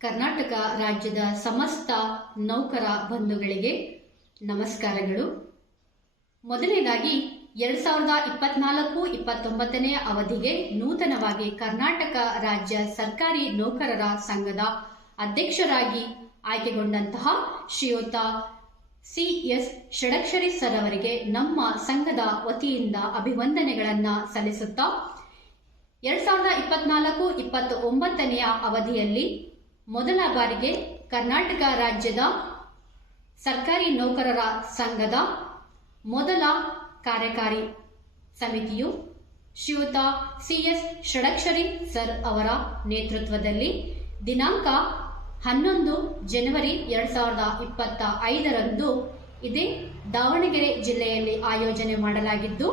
ಕರ್ನಾಟಕ ರಾಜ್ಯದ ಸಮಸ್ತ ನೌಕರ ಬಂಧುಗಳಿಗೆ ನಮಸ್ಕಾರಗಳು. ಮೊದಲನೇದಾಗಿ 2024-29ನೇ ಅವಧಿಗೆ ನೂತನವಾಗಿ ಕರ್ನಾಟಕ ರಾಜ್ಯ ಸರ್ಕಾರಿ ನೌಕರರ ಸಂಘದ ಅಧ್ಯಕ್ಷರಾಗಿ ಆಯ್ಕೆಗೊಂಡಂತಹ ಶ್ರೀಯುತ ಸಿ.ಎಸ್. ಷಡಕ್ಷರಿ ಸರ್ ಅವರಿಗೆ ನಮ್ಮ ಸಂಘದ ವತಿಯಿಂದ ಅಭಿವಂದನೆಗಳನ್ನು ಸಲ್ಲಿಸುತ್ತಾ 2024-29ನೇ ಅವಧಿಯಲ್ಲಿ ಮೊದಲ ಬಾರಿಗೆ ಕರ್ನಾಟಕ ರಾಜ್ಯದ ಸರ್ಕಾರಿ ನೌಕರರ ಸಂಘದ ಮೊದಲ ಕಾರ್ಯಕಾರಿ ಸಮಿತಿಯು ಶ್ರೀಯುತ ಸಿ.ಎಸ್. ಷಡಕ್ಷರಿ ಸರ್ ಅವರ ನೇತೃತ್ವದಲ್ಲಿ ದಿನಾಂಕ 11 ಜನವರಿ 2025ರಂದು ಇದೇ ದಾವಣಗೆರೆ ಜಿಲ್ಲೆಯಲ್ಲಿ ಆಯೋಜನೆ ಮಾಡಲಾಗಿದ್ದು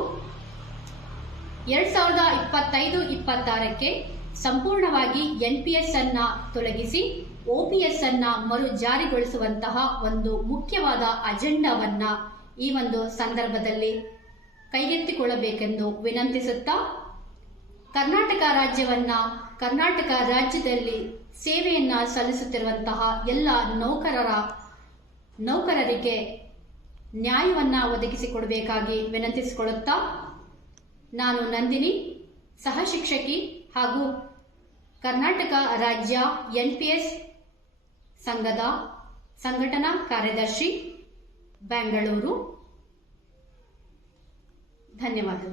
2025-26ಕ್ಕೆ ಸಂಪೂರ್ಣವಾಗಿ NPS ಅನ್ನ ತೊಲಗಿಸಿ OPS ಅನ್ನ ಮರು ಜಾರಿಗೊಳಿಸುವಂತಹ ಒಂದು ಮುಖ್ಯವಾದ ಅಜೆಂಡಾವನ್ನ ಈ ಒಂದು ಸಂದರ್ಭದಲ್ಲಿ ಕೈಗೆತ್ತಿಕೊಳ್ಳಬೇಕೆಂದು ವಿನಂತಿಸುತ್ತಾ ಕರ್ನಾಟಕ ರಾಜ್ಯದಲ್ಲಿ ಸೇವೆಯನ್ನ ಸಲ್ಲಿಸುತ್ತಿರುವಂತಹ ಎಲ್ಲ ನೌಕರರಿಗೆ ನ್ಯಾಯವನ್ನ ಒದಗಿಸಿಕೊಡಬೇಕಾಗಿ ವಿನಂತಿಸಿಕೊಳ್ಳುತ್ತಾ ನಾನು ನಂದಿನಿ, ಸಹ ಶಿಕ್ಷಕಿ ಹಾಗೂ ಕರ್ನಾಟಕ ರಾಜ್ಯ NPS ಸಂಘದ ಸಂಘಟನಾ ಕಾರ್ಯದರ್ಶಿ, ಬೆಂಗಳೂರು. ಧನ್ಯವಾದಗಳು.